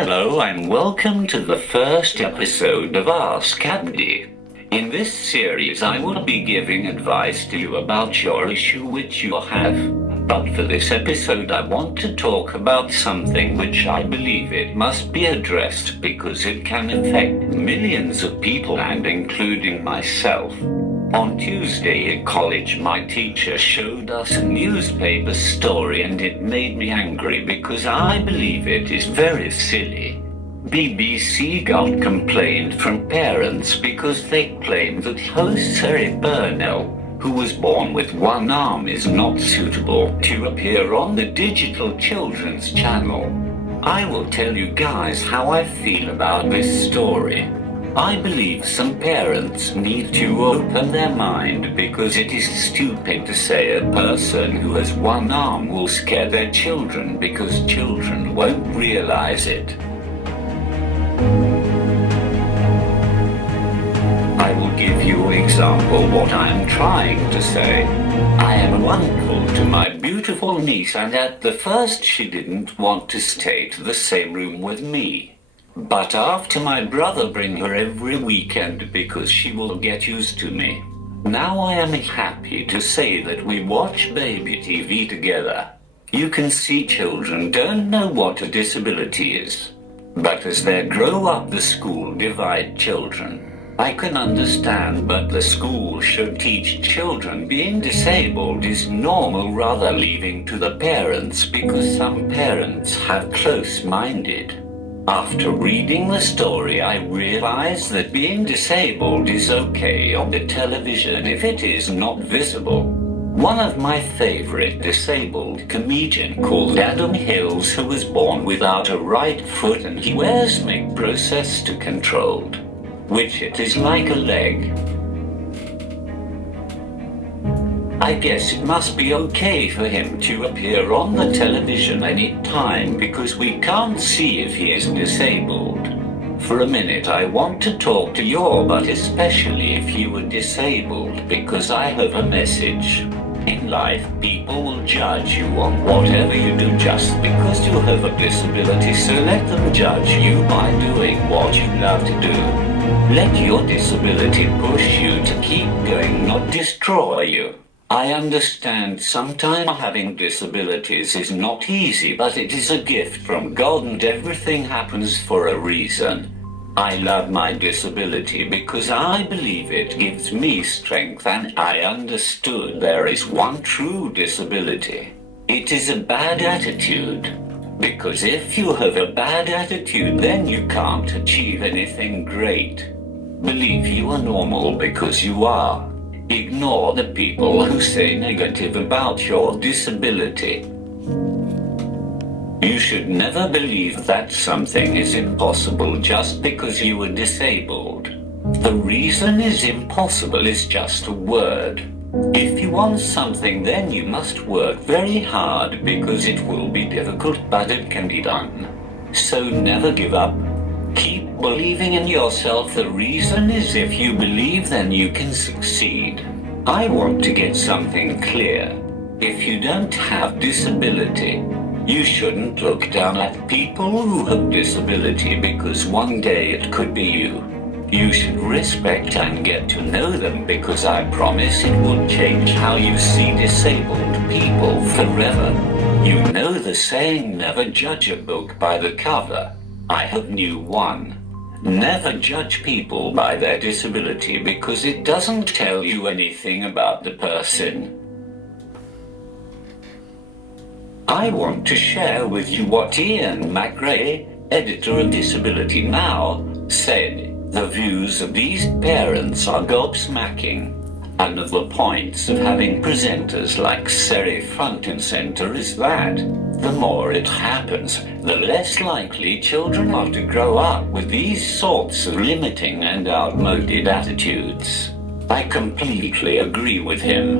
Hello and welcome to the first episode of Ask Abdi. In this series I will be giving advice to you about your issue which you have. But for this episode I want to talk about something which I believe it must be addressed because it can affect millions of people and including myself. On Tuesday at college, my teacher showed us a newspaper story and it made me angry because I believe it is very silly. BBC got complaint from parents because they claim that host Cerrie Burnell, who was born with one arm, is not suitable to appear on the digital children's channel. I will tell you guys how I feel about this story. I believe some parents need to open their mind because it is stupid to say a person who has one arm will scare their children because children won't realize it. I will give you an example what I am trying to say. I am an uncle to my beautiful niece and at the first she didn't want to stay to the same room with me. But after my brother bring her every weekend because she will get used to me. Now I am happy to say that we watch baby TV together. You can see children don't know what a disability is. But as they grow up the school divide children. I can understand but the school should teach children being disabled is normal rather leaving to the parents because some parents have close-minded. After reading the story I realized that being disabled is okay on the television if it is not visible. One of my favorite disabled comedian called Adam Hills who was born without a right foot and he wears make process to controlled, which it is like a leg. I guess it must be okay for him to appear on the television any time because we can't see if he is disabled. For a minute I want to talk to you, but especially if you are disabled because I have a message. In life people will judge you on whatever you do just because you have a disability, so let them judge you by doing what you love to do. Let your disability push you to keep going, not destroy you. I understand sometimes having disabilities is not easy, but it is a gift from God and everything happens for a reason. I love my disability because I believe it gives me strength and I understood there is one true disability. It is a bad attitude. Because if you have a bad attitude then you can't achieve anything great. Believe you are normal because you are. Ignore the people who say negative about your disability. You should never believe that something is impossible just because you are disabled. The reason is impossible is just a word. If you want something then you must work very hard because it will be difficult but it can be done. So never give up. Keep believing in yourself. The reason is if you believe then you can succeed. I want to get something clear. If you don't have disability, you shouldn't look down at people who have disability because one day it could be you. You should respect and get to know them because I promise it will change how you see disabled people forever. You know the saying, never judge a book by the cover. I have new one. Never judge people by their disability because it doesn't tell you anything about the person. I want to share with you what Ian McRae, editor of Disability Now, said. The views of these parents are gobsmacking. One of the points of having presenters like Cerrie front and center is that the more it happens, the less likely children are to grow up with these sorts of limiting and outmoded attitudes. I completely agree with him.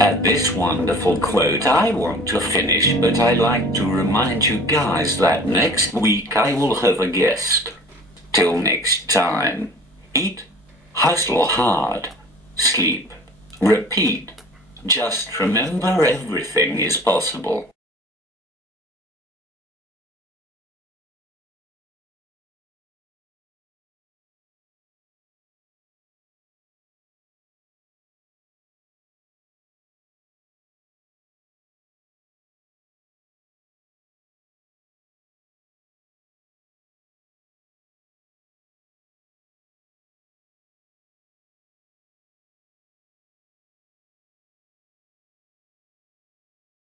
At this wonderful quote I want to finish, but I like to remind you guys that next week I will have a guest. Till next time, eat, hustle hard, sleep, repeat. Just remember everything is possible.